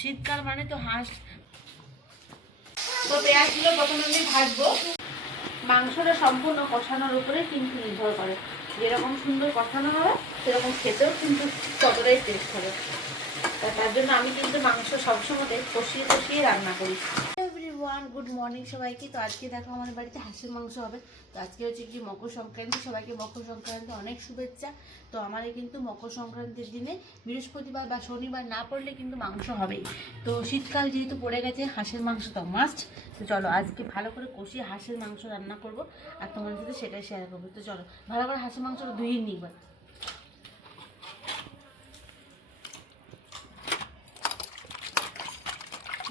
শীতকাল মানে তো হাঁস। তো পেঁয়াজগুলো প্রথমে আমি ভাজবো। মাংসটা সম্পূর্ণ কষানোর উপরে কিন্তু নির্ভর করে, যেরকম সুন্দর কষানো হবে সেরকম খেতেও কিন্তু ততটাই টেস্ট হবে। তার জন্য আমি কিন্তু মাংস সবসময় কষিয়ে কষিয়ে রান্না করি। এভরিওয়ান, গুড মর্নিং সবাইকে। তো আজকে দেখো আমাদের বাড়িতে হাঁসের মাংস হবে। তো আজকে হচ্ছে কি মকর সংক্রান্তি, সবাইকে মকর সংক্রান্তি অনেক শুভেচ্ছা। তো আমাদের কিন্তু মকর সংক্রান্তির দিনে বৃহস্পতিবার বা শনিবার না পড়লে কিন্তু মাংস হবেই। তো শীতকাল যেহেতু পড়ে গেছে, হাঁসের মাংস তো মাস্ট। তো চলো আজকে ভালো করে কষিয়ে হাঁসের মাংস রান্না করব আর তোমাদের সাথে সেটাই শেয়ার করবো। তো চলো ভালো করে হাঁসের মাংসটা ধুয়ে নিই।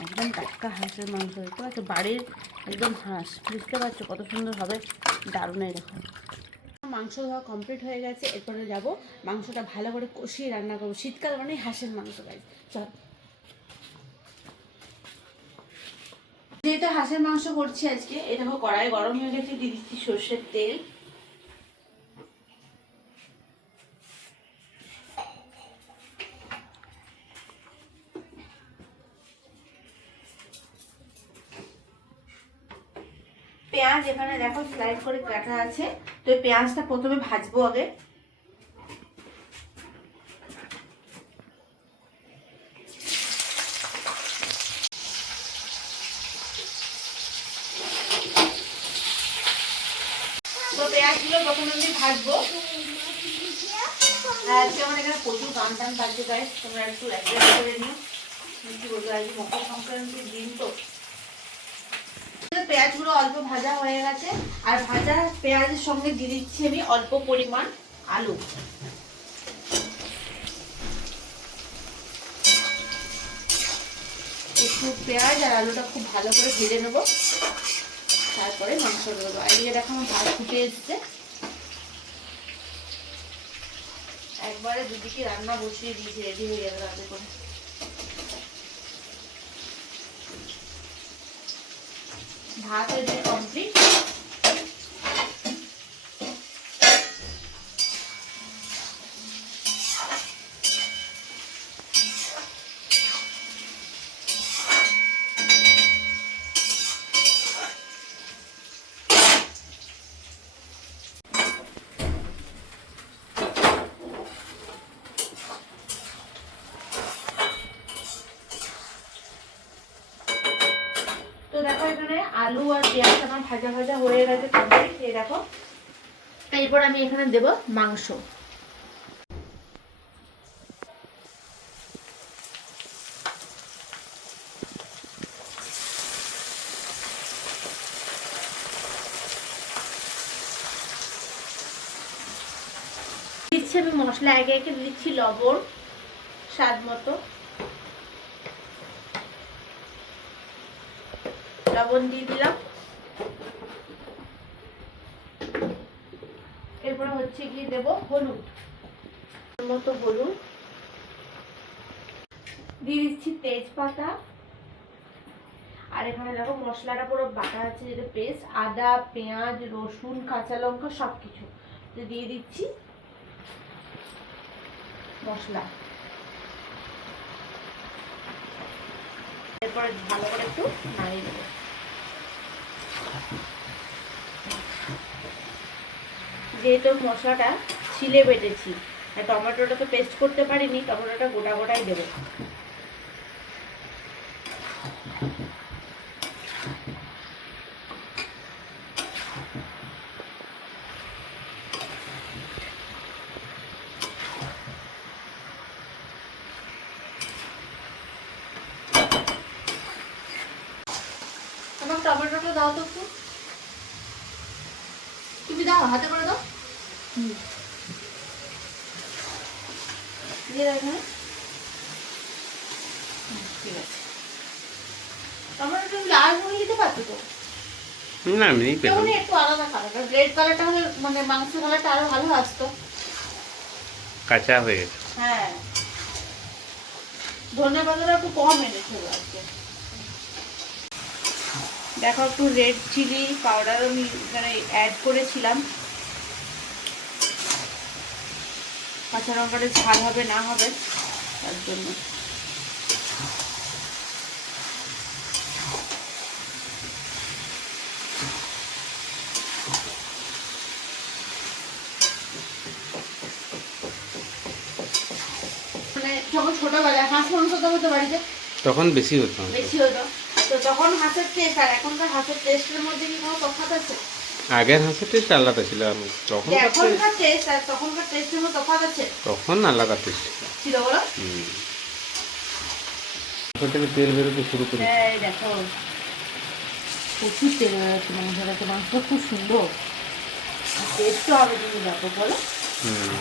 একদম টাটকা হাঁসের মাংস, দেখতে পাচ্ছ বাড়ির একদম হাঁস, বুঝতে পারছো কত সুন্দর হবে, দারুণ। দেখো মাংস ধোয়া কমপ্লিট হয়ে গেছে। এরপরে যাব মাংসটা ভালো করে কষিয়ে রান্না করবো। শীতকাল মানে হাঁসের মাংস গাই। চল, যেহেতু হাঁসের মাংস করছি আজকে, এই দেখো কড়াই গরম হয়ে গেছে, দিয়ে দিচ্ছি সর্ষের তেল। পেঁয়াজ এখানে দেখো স্লাইড করে কাটা আছে। তো এই পেঁয়াজটা প্রথমে ভাজবো আগে। তো পেঁয়াজগুলো প্রথমে আমি ভাজবো। আজকে আমার এখানে প্রচুর গান টান বাজছে, গাইস তোমরা একটু অ্যাডজাস্ট করে নিও। কি বলবো, আজকে মকর সংক্রান্তির দিন তো। পেঁয়াজগুলো অল্প ভাজা হয়ে গেছে, আর ভাজা পেঁয়াজের সঙ্গে দিয়ে দিচ্ছি আমি অল্প পরিমাণ আলু। একটু পেঁয়াজ আর আলুটা খুব ভালো করে ভেজে নেবো, তারপরে মাংস দেবো। আর এই দেখো আমার ভাত ফুটে এসছে। একবারে দুদিকে রান্না বসিয়ে দিয়েছি, রেডি হয়ে যাবে রাতে করে। ভাত হয়েছে কমপ্লিট। তো দেখো এখানে আলু আর পেঁয়াজ আমার ভাজা ভাজা হয়ে গেছে কমপ্লিট। এই দেখো, এরপর আমি এখানে দেব মাংস। দিচ্ছি আমি মশলা, একে একে দিচ্ছি লবণ স্বাদ মতো। লবণ দিয়ে দিলাম। এরপরে হচ্ছে গিয়ে দেব হলুদ মতো, হলুদ দিয়ে দিচ্ছি তেজপাতা। আর এখানে দেখো মশলাটা পুরো বাটা আছে, যেটা পেস্ট, আদা পেঁয়াজ রসুন কাঁচা লঙ্কা সবকিছু দিয়ে দিচ্ছি মশলা। এরপরে ভালো করে একটু নাড়িয়ে দেবো। যেহেতু মশলাটা ছিলে বেটেছি, টমেটোটা তো পেস্ট করতে পারিনি, টমেটোটা গোটা গোটাই দেবো। আমার টমেটোটা দাও তো একটু, তুমি দাও, হাতে করে দাও। দিয়ে দাও এখানে। ঠিক আছে, টমেটো তুমি লাল করে দিতে পারতো তো। না আমি পেলাম একটু আলাদা কালারটা, রেড কালারটা হলে মানে মাংস কালারটা আরো ভালো আসতো। কাঁচা হয়ে গেছে। হ্যাঁ, ধনে পাতাটা একটু কম এনেছিল আজকে। দেখো একটু রেড চিলি পাউডার আমি এখানে অ্যাড করেছিলাম। কাঁচা লঙ্কাটা ঝাল হবে না হবে তার জন্য। ছোটবেলায় হাঁস মাংস তো হতো বাড়িতে, তখন বেশি হতো। বেশি হতো। তো তখন হাঁসের টেস্ট আর এখনকার হাঁসের টেস্টের মধ্যে কি কোনো তফাৎ আছে? আগের হাঁসের টেস্ট আলাদা ছিল, আর যে তখনকার taste- এখনকার টেস্ট আর তখনকার টেস্টের মধ্যে তফাৎ আছে? তখন আলাদা টেস্ট ছিল। ছিল বলো? ওখান থেকে তেল বেরোতে শুরু করে। এই দেখো প্রচুর তেল বেরোচ্ছে মাংসটাতে, মাংস খুব সুন্দর, টেস্টও হবে কিন্তু দেখো বলো। হুম।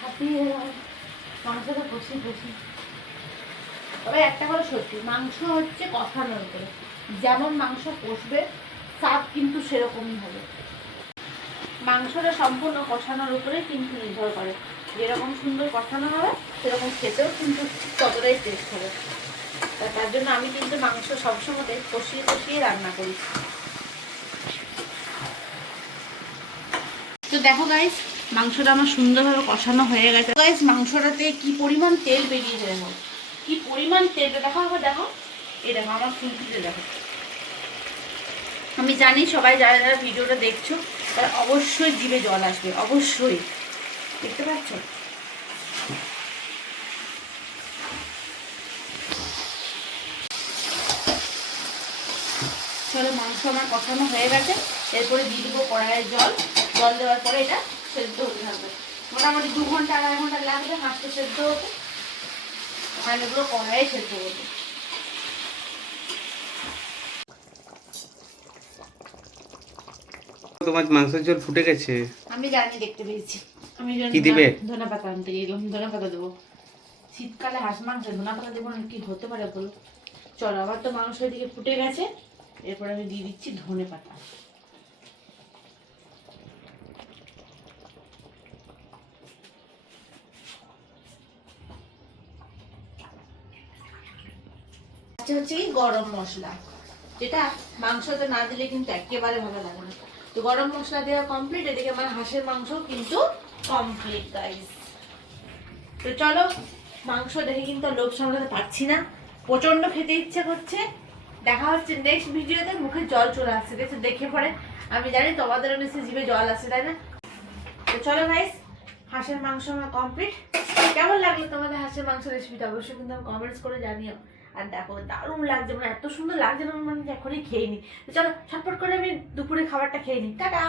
হাঁপিয়ে গেলাম মাংসটা কষি কষি। তবে একটা কথা সত্যি, মাংস হচ্ছে কষানোর উপরে, যেমন মাংস কষবে স্বাদ কিন্তু সেরকমই হবে। মাংসটা সম্পূর্ণ কষানোর উপরে কিন্তু নির্ভর করে, যেরকম সুন্দর কষানো হবে সেরকম খেতেও কিন্তু ততটাই টেস্ট হবে। তার জন্য আমি কিন্তু মাংস সবসময় কষিয়ে কষিয়ে রান্না করি। তো দেখো গাইস, মাংসটা আমার সুন্দরভাবে কষানো হয়ে গেছে। গাইস মাংসটাতে কি পরিমাণ তেল বেরিয়েছে দেখো, কি পরিমাণ তেলটা দেখো, আবার দেখো, এই দেখো আমার ফুলকিতে দেখো। আমি জানি সবাই যারা যারা ভিডিওটা দেখছো তারা অবশ্যই জিভে জল আসবে, অবশ্যই। দেখতে পাচ্ছ? চলো, মাংস আমার কষানো হয়ে গেছে, এরপরে দিয়ে দেবো কড়াইয়ের জল। জল দেওয়ার পরে এটা সেদ্ধ হতে থাকবে, মোটামুটি 2 ঘন্টা 2.5 ঘন্টা লাগবে মাছটা সেদ্ধ হতে, আর এগুলো কড়াইয়ে সেদ্ধ হতে। তোমার মাংসের ঝোল ফুটে গেছে। আমি জানি, দেখতে পেয়েছি। আমি কি দিবে? ধনে পাতা আনতে গেলাম, ধনে পাতা দেবো। শীতকালে হাঁস মাংস ধনে পাতা দেবো না, কি হতে পারে বলো? চলো, আবার তো মাংস এদিকে ফুটে গেছে, এরপর আমি দিয়ে দিচ্ছি ধনে পাতা। হচ্ছে কি গরম মশলা, যেটা মাংসতে না দিলে কিন্তু একেবারে ভালো লাগে না। তো গরম মশলা দেওয়া কমপ্লিট, এদিকে আমার হাঁসের মাংস কিন্তু কমপ্লিট গাইস। তো চলো, মাংস দেখে কিন্তু লোভ সামলাতে পারছি না, প্রচন্ড খেতে ইচ্ছে করছে। দেখা হচ্ছে নেক্সট ভিডিওতে। মুখে জল চলে আসছে, দেখছো? দেখে পরে আমি জানি তোমাদেরও নিশ্চয়ই জিভে জল আসছে, তাই না? তো চলো গাইস, হাঁসের মাংস আমার কমপ্লিট। কেমন লাগলো তোমাদের হাঁসের মাংস রেসিপিটা অবশ্যই কিন্তু কমেন্টস করে জানিও। আর দেখো দারুণ লাগছে, মানে এত সুন্দর লাগছে না, মানে এখনই খেয়ে নি। তো চলো ঝটপট করে আমি দুপুরে খাবারটা খেয়ে নিই। টাটা।